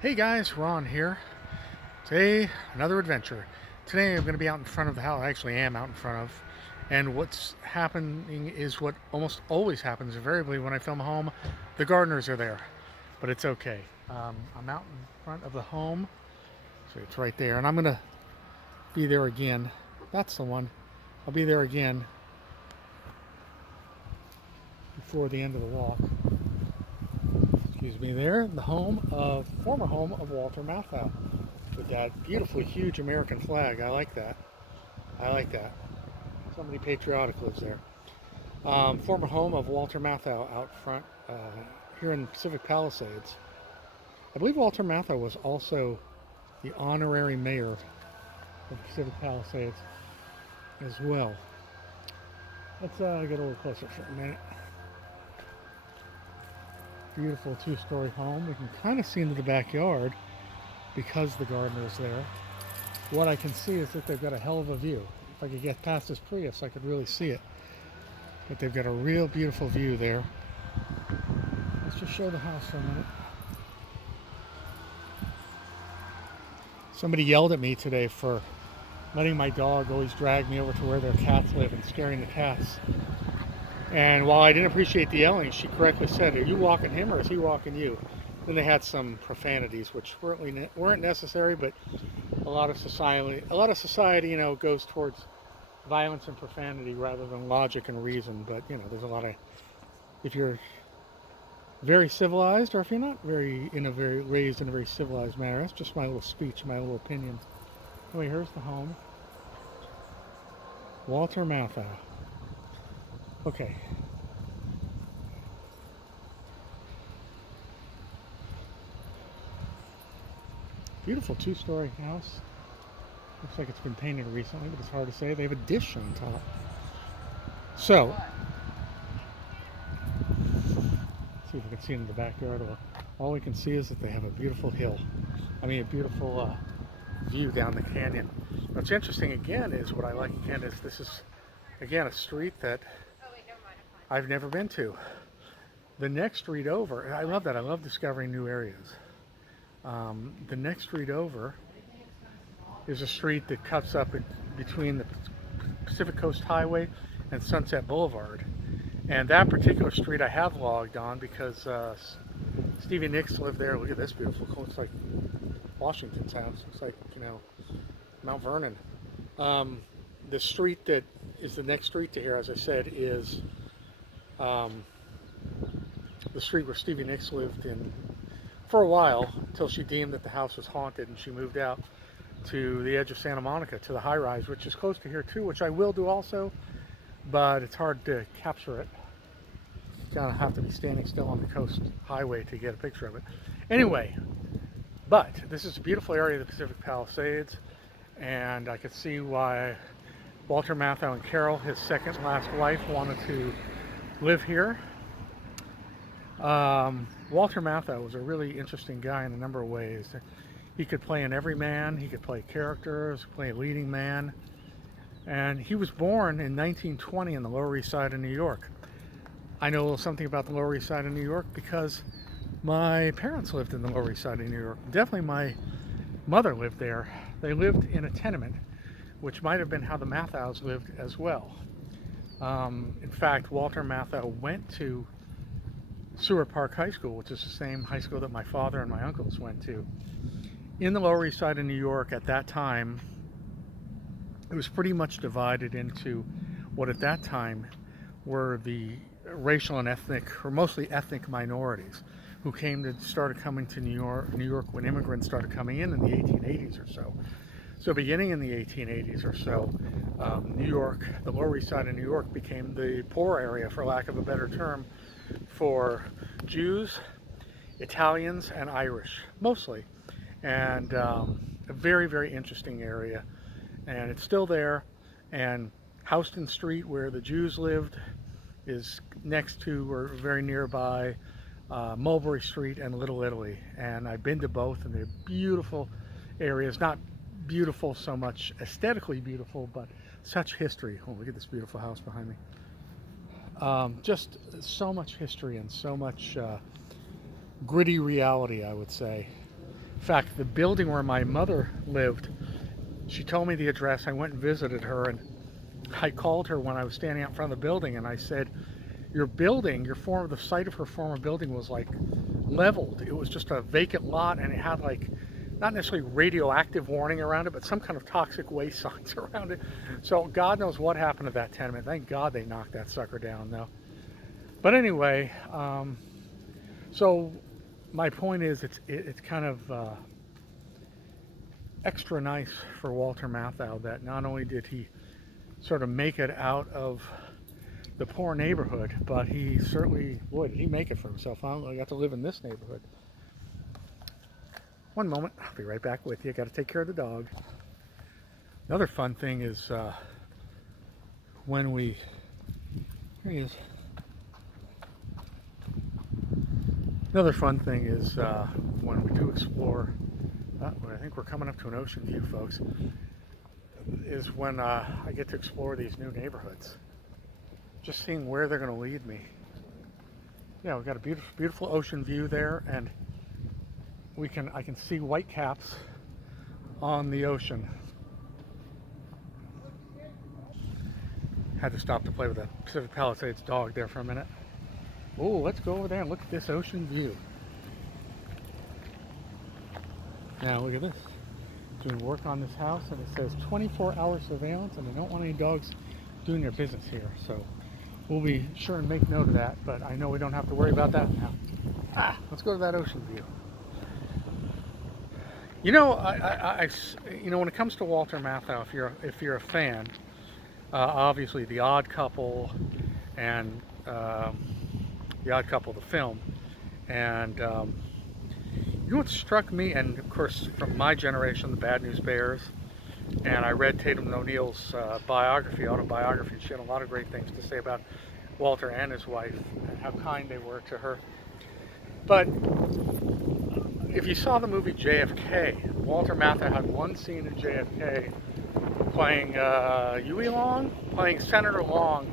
Hey guys, Ron here. Today, another adventure. Today I'm going to be out in front of the house. I actually am out in front of. And what's happening is what almost always happens invariably when I film a home. The gardeners are there, but it's okay. I'm out in front of the home, so it's right there. And I'm going to be there again. That's the one. I'll be there again before the end of the walk. Excuse me, there, the former home of Walter Matthau, with that beautifully huge American flag. I like that. I like that. Somebody patriotic lives there. Former home of Walter Matthau out front here in Pacific Palisades. I believe Walter Matthau was also the honorary mayor of Pacific Palisades as well. Let's get a little closer for a minute. Beautiful two-story home. We can kind of see into the backyard because the gardener is there. What I can see is that they've got a hell of a view. If I could get past this Prius, I could really see it. But they've got a real beautiful view there. Let's just show the house for a minute. Somebody yelled at me today for letting my dog always drag me over to where their cats live and scaring the cats. And while I didn't appreciate the yelling, she correctly said, "Are you walking him or is he walking you?" Then they had some profanities, which weren't necessary, but a lot of society, goes towards violence and profanity rather than logic and reason. But there's a lot of, if you're very civilized, or if you're not very raised in a very civilized manner, that's just my little speech, my little opinion. Anyway, here's the home, Walter Matthau. Okay. Beautiful two-story house. Looks like it's been painted recently, but it's hard to say. They have a dish on top. So, let's see if we can see into the backyard. All we can see is that they have a beautiful hill. A beautiful view down the canyon. What's interesting again is what I like again is this is again a street that I've never been to. The next street over, and I love that. I love discovering new areas. The next street over is a street that cuts up between the Pacific Coast Highway and Sunset Boulevard. And that particular street I have logged on because Stevie Nicks lived there. Look at this beautiful, looks like Washington's house. Looks like, Mount Vernon. The street that is the next street to here, as I said, is the street where Stevie Nicks lived in for a while, until she deemed that the house was haunted and she moved out to the edge of Santa Monica, to the high rise, which is close to here too, which I will do also, but it's hard to capture it. You kind of have to be standing still on the coast highway to get a picture of it. Anyway, but this is a beautiful area of the Pacific Palisades, and I could see why Walter Matthau and Carol, his second last wife, wanted to live here. Walter Matthau was a really interesting guy in a number of ways. He could play an everyman, he could play characters, play a leading man, and he was born in 1920 in the Lower East Side of New York. I know a little something about the Lower East Side of New York because my parents lived in the Lower East Side of New York. Definitely my mother lived there. They lived in a tenement, which might have been how the Mathaus lived as well. In fact, Walter Matthau went to Seward Park High School, which is the same high school that my father and my uncles went to. In the Lower East Side of New York at that time, it was pretty much divided into what at that time were the racial and ethnic, or mostly ethnic minorities, who started coming to New York when immigrants started coming in the 1880s or so. So beginning in the 1880s or so, New York, the Lower East Side of New York, became the poor area, for lack of a better term, for Jews, Italians, and Irish, mostly. And a very, very interesting area. And it's still there. And Houston Street, where the Jews lived, is next to, or very nearby, Mulberry Street and Little Italy. And I've been to both, and they're beautiful areas. Not beautiful so much aesthetically beautiful, but such history. Oh, look at this beautiful house behind me. Just so much history and so much gritty reality, I would say. In fact, the building where my mother lived, she told me the address. I went and visited her, and I called her when I was standing out in front of the building, and I said, your building, the site of her former building was like leveled. It was just a vacant lot, and it had like, not necessarily radioactive warning around it, but some kind of toxic waste signs around it. So God knows what happened to that tenement. Thank God they knocked that sucker down, though. But anyway, so my point is, it's kind of extra nice for Walter Matthau that not only did he sort of make it out of the poor neighborhood, but he certainly, boy, did he make it for himself. I got to live in this neighborhood. One moment, I'll be right back with you. Got to take care of the dog. Another fun thing is when we, here he is. Another fun thing is when we do explore, I think we're coming up to an ocean view, folks, is when I get to explore these new neighborhoods. Just seeing where they're going to lead me. Yeah, we've got a beautiful, beautiful ocean view there, and I can see white caps on the ocean. Had to stop to play with the Pacific Palisades dog there for a minute. Oh, let's go over there and look at this ocean view. Now look at this. Doing work on this house, and it says 24-hour surveillance, and they don't want any dogs doing their business here. So we'll be sure and make note of that, but I know we don't have to worry about that now. Let's go to that ocean view. You know, when it comes to Walter Matthau, if you're a fan, obviously The Odd Couple and The Odd Couple, the film, and you know what struck me, and of course from my generation, the Bad News Bears, and I read Tatum O'Neal's autobiography. She had a lot of great things to say about Walter and his wife, and how kind they were to her. But if you saw the movie JFK, Walter Matthau had one scene in JFK playing Huey Long, playing Senator Long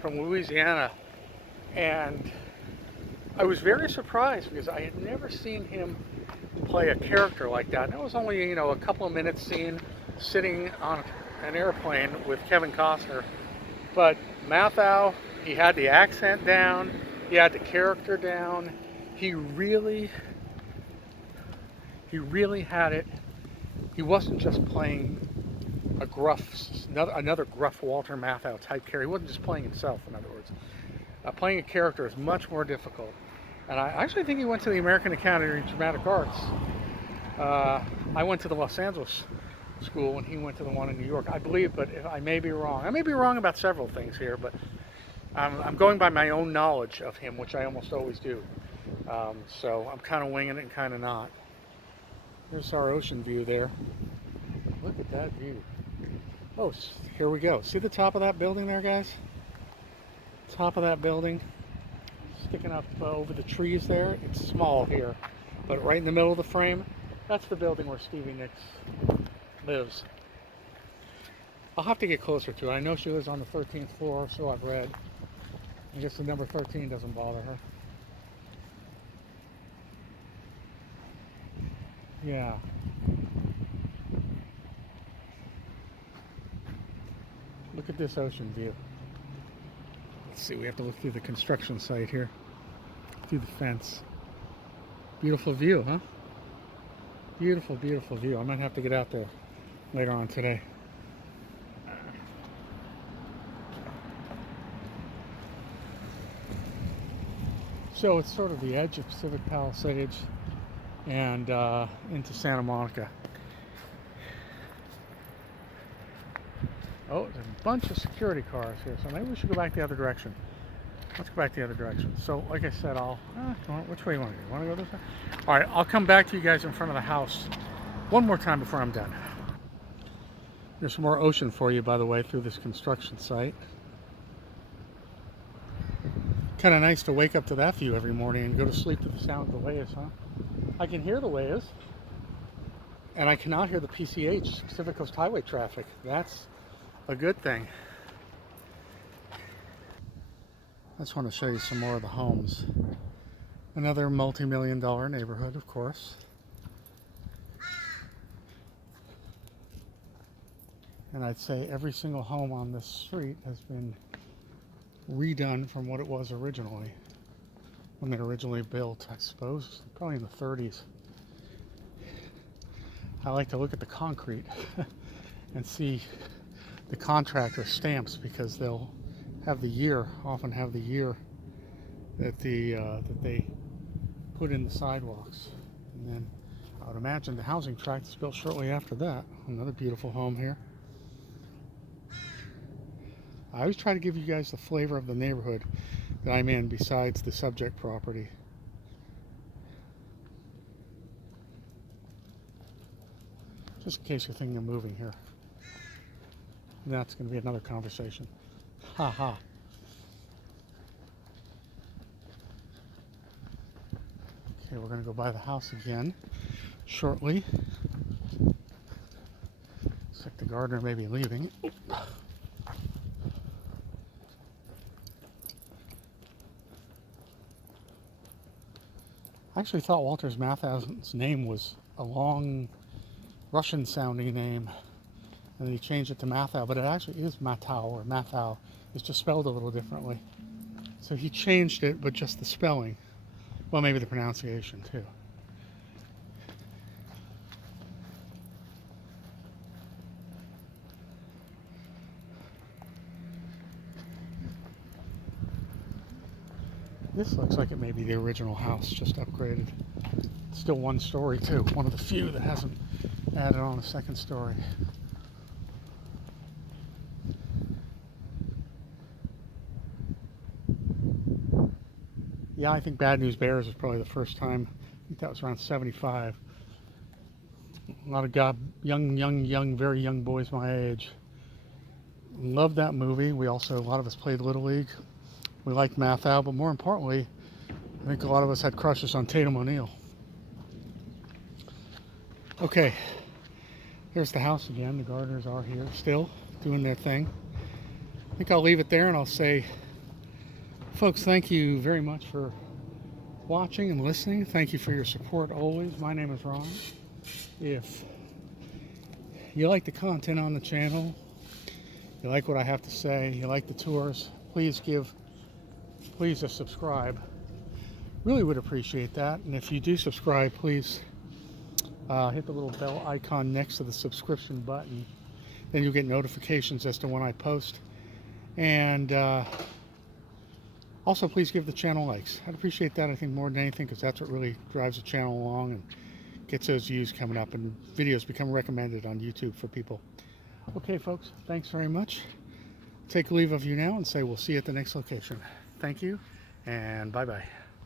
from Louisiana, and I was very surprised because I had never seen him play a character like that. And it was only, a couple of minutes scene sitting on an airplane with Kevin Costner. But Matthau, he had the accent down, he had the character down. He really had it. He wasn't just playing another gruff Walter Matthau type character. He wasn't just playing himself, in other words. Playing a character is much more difficult. And I actually think he went to the American Academy of Dramatic Arts. I went to the Los Angeles school and he went to the one in New York, I believe, but I may be wrong. I may be wrong about several things here, but I'm going by my own knowledge of him, which I almost always do. So I'm kind of winging it and kind of not. Here's our ocean view there. Look at that view. Oh, here we go. See the top of that building there, guys? Top of that building, sticking up over the trees there. It's small here, but right in the middle of the frame, that's the building where Stevie Nicks lives. I'll have to get closer to it. I know she lives on the 13th floor, so I've read. I guess the number 13 doesn't bother her. Yeah. Look at this ocean view. Let's see, we have to look through the construction site here. Through the fence. Beautiful view, huh? Beautiful, beautiful view. I might have to get out there later on today. So it's sort of the edge of Pacific Palisades and into Santa Monica. Oh, there's a bunch of security cars here, so maybe we should go back the other direction. Let's go back the other direction. So, like I said, which way you want to go? You want to go this way? All right, I'll come back to you guys in front of the house one more time before I'm done. There's some more ocean for you, by the way, through this construction site. Kind of nice to wake up to that view every morning and go to sleep to the sound of the waves, huh? I can hear the waves, and I cannot hear the PCH, Pacific Coast Highway traffic. That's a good thing. I just want to show you some more of the homes. Another multi-million-dollar neighborhood, of course. And I'd say every single home on this street has been redone from what it was originally, when they were originally built, I suppose, probably in the 30s. I like to look at the concrete and see the contractor stamps, because they'll have the year, often have the year that they put in the sidewalks. And then I would imagine the housing tract is built shortly after that. Another beautiful home here. I always try to give you guys the flavor of the neighborhood that I'm in besides the subject property. Just in case you're thinking of moving here. And that's going to be another conversation. Ha ha. Okay, we're going to go by the house again shortly. Looks like the gardener may be leaving. I actually thought Walter's Matthau's name was a long Russian sounding name, and then he changed it to Matthau, but it actually is Matthau, or Matthau. It's just spelled a little differently. So he changed it, but just the spelling. Well, maybe the pronunciation too. This looks like it may be the original house, just upgraded. Still one story too, one of the few that hasn't added on a second story. Yeah, I think Bad News Bears was probably the first time. I think that was around 75. A lot of young, very young boys my age loved that movie. We also, a lot of us played Little League. We liked Matthau, but more importantly, I think a lot of us had crushes on Tatum O'Neal. Okay, here's the house again. The gardeners are here still doing their thing. I think I'll leave it there, and I'll say, folks, thank you very much for watching and listening. Thank you for your support always. My name is Ron. If you like the content on the channel, you like what I have to say, you like the tours, please just subscribe. Really would appreciate that. And if you do subscribe, please hit the little bell icon next to the subscription button. Then you'll get notifications as to when I post. And also, please give the channel likes. I'd appreciate that, I think, more than anything, because that's what really drives the channel along and gets those views coming up and videos become recommended on YouTube for people. Okay, folks, thanks very much. Take leave of you now and say we'll see you at the next location. Thank you, and bye-bye.